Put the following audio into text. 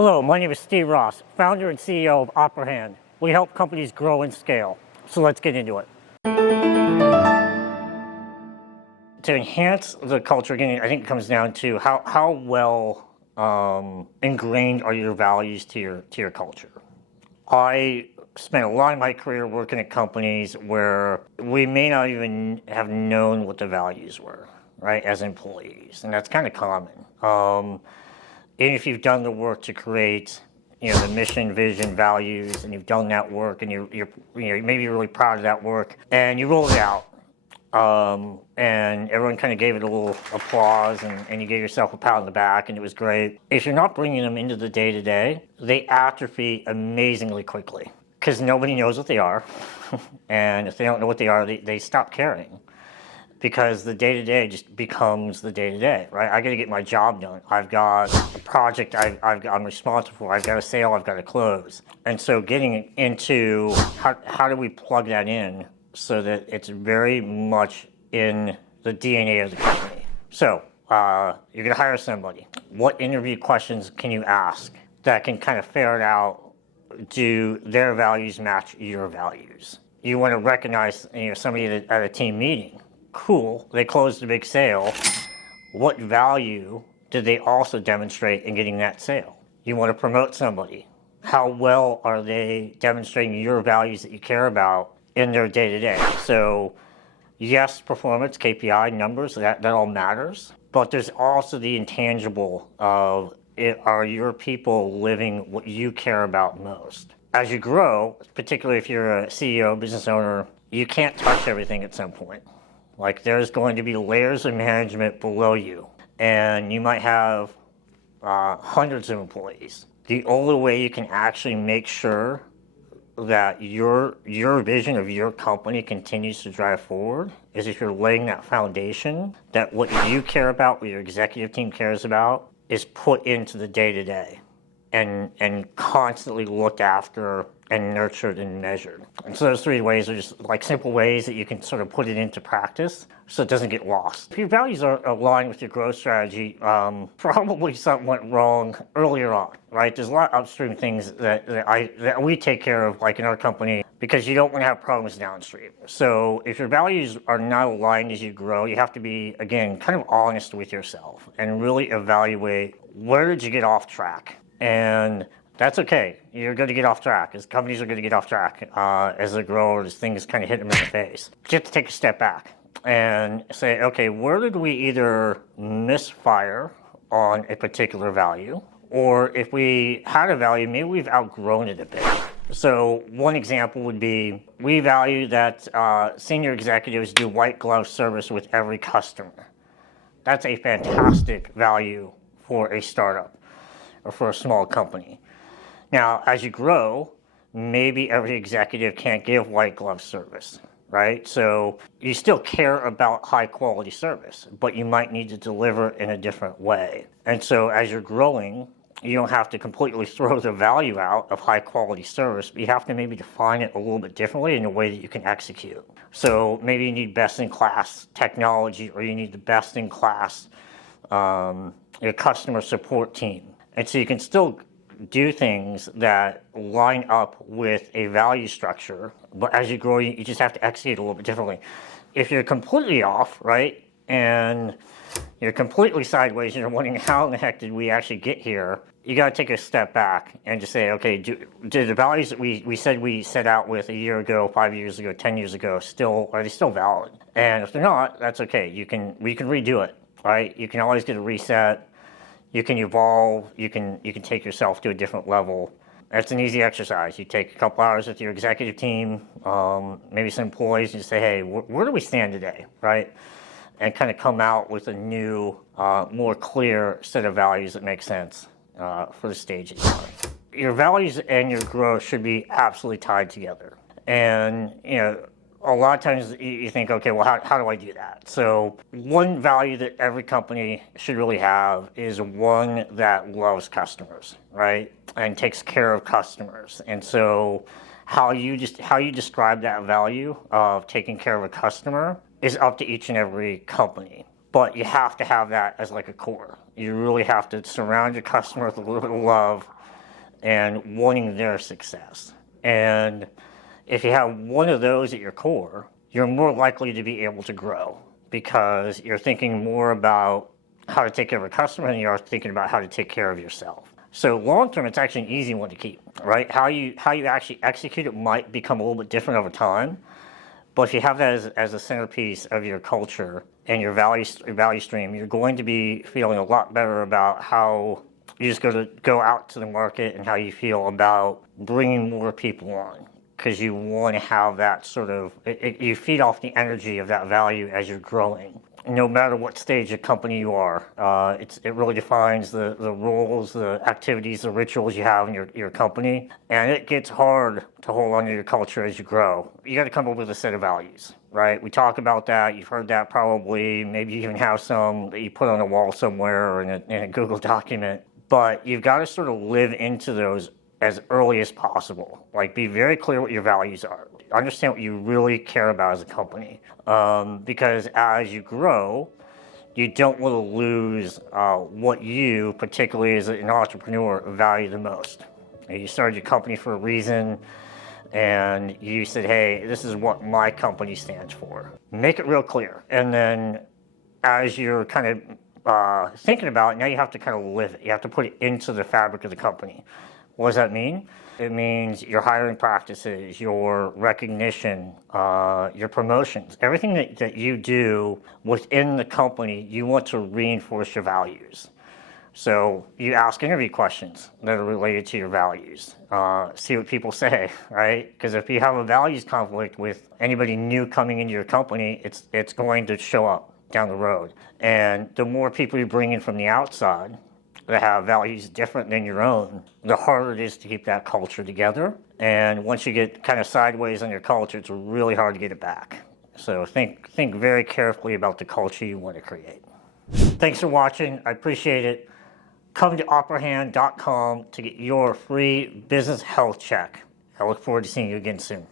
Hello, my name is Steve Ross, founder and CEO of OperaHand. We help companies grow and scale. So let's get into it. To enhance the culture, again, I think it comes down to how well ingrained are your values to your culture. I spent a lot of my career working at companies where we may not even have known what the values were, right, as employees, and that's kind of common. And if you've done the work to create, the mission, vision, values, and you've done that work, and you're maybe really proud of that work, and you roll it out, and everyone kind of gave it a little applause, and you gave yourself a pat on the back, and it was great. If you're not bringing them into the day-to-day, they atrophy amazingly quickly because nobody knows what they are, and if they don't know what they are, they stop caring. Because the day-to-day just becomes the day-to-day, right? I got to get my job done. I've got a project I'm responsible for. I've got a sale I've got to close. And so getting into how do we plug that in so that it's very much in the DNA of the company. So you're going to hire somebody. What interview questions can you ask that can kind of ferret out, do their values match your values? You want to recognize somebody at a team meeting. Cool, they closed a big sale. What value did they also demonstrate in getting that sale? You want to promote somebody. How well are they demonstrating your values that you care about in their day-to-day? So yes, performance, KPI, numbers, that all matters. But there's also the intangible of are your people living what you care about most? As you grow, particularly if you're a CEO, business owner, you can't touch everything at some point. Like there's going to be layers of management below you, and you might have hundreds of employees. The only way you can actually make sure that your vision of your company continues to drive forward is if you're laying that foundation, that what you care about, what your executive team cares about, is put into the day-to-day and constantly looked after and nurtured and measured. And so those three ways are just like simple ways that you can sort of put it into practice so it doesn't get lost. If your values are aligned with your growth strategy, probably something went wrong earlier on, right? There's a lot of upstream things that we take care of, like in our company, because you don't want to have problems downstream. So if your values are not aligned as you grow, you have to be, again, kind of honest with yourself and really evaluate where did you get off track. And that's okay. You're going to get off track, as companies are going to get off track as they grow, as things kind of hit them in the face. You have to take a step back and say, okay, where did we either misfire on a particular value, or if we had a value, maybe we've outgrown it a bit. So one example would be, we value that senior executives do white glove service with every customer. That's a fantastic value for a startup or for a small company. Now, as you grow, maybe every executive can't give white glove service, right? So you still care about high quality service, but you might need to deliver in a different way. And so as you're growing, you don't have to completely throw the value out of high quality service, but you have to maybe define it a little bit differently in a way that you can execute. So maybe you need best in class technology, or you need the best in class your customer support team. And so you can still do things that line up with a value structure, but as you grow, you just have to execute a little bit differently. If you're completely off, right, and you're completely sideways, and you're wondering how in the heck did we actually get here, you got to take a step back and just say, okay, do the values that we said we set out with a year ago, 5 years ago, 10 years ago, are they still valid? And if they're not, that's okay. We can redo it, right? You can always get a reset. You can evolve, you can take yourself to a different level. It's an easy exercise. You take a couple hours with your executive team, maybe some employees, and you say, hey, where do we stand today, right? And kind of come out with a new, more clear set of values that make sense for the stage that you're on. Your values and your growth should be absolutely tied together. And, a lot of times you think, okay, well, how do I do that? So one value that every company should really have is one that loves customers, right? And takes care of customers. And so how you describe that value of taking care of a customer is up to each and every company. But you have to have that as like a core. You really have to surround your customer with a little bit of love and wanting their success. And if you have one of those at your core, you're more likely to be able to grow because you're thinking more about how to take care of a customer than you are thinking about how to take care of yourself. So long term, it's actually an easy one to keep, right? How you actually execute it might become a little bit different over time, but if you have that as a centerpiece of your culture and your value stream, you're going to be feeling a lot better about how you just go out to the market and how you feel about bringing more people on, because you want to have that sort of, you feed off the energy of that value as you're growing. No matter what stage of company you are, it really defines the roles, the activities, the rituals you have in your company. And it gets hard to hold on to your culture as you grow. You got to come up with a set of values, right? We talk about that. You've heard that probably. Maybe you even have some that you put on a wall somewhere or in a Google document. But you've got to sort of live into those as early as possible. Like, be very clear what your values are. Understand what you really care about as a company. Because as you grow, you don't want to lose what you, particularly as an entrepreneur, value the most. You started your company for a reason, and you said, hey, this is what my company stands for. Make it real clear. And then as you're kind of thinking about it, now you have to kind of live it. You have to put it into the fabric of the company. What does that mean? It means your hiring practices, your recognition, your promotions, everything that you do within the company, you want to reinforce your values. So you ask interview questions that are related to your values. See what people say, right? Because if you have a values conflict with anybody new coming into your company, it's going to show up down the road. And the more people you bring in from the outside that have values different than your own, the harder it is to keep that culture together. And once you get kind of sideways on your culture, it's really hard to get it back. So think very carefully about the culture you want to create. Thanks for watching. I appreciate it. Come to opperhand.com to get your free business health check. I look forward to seeing you again soon.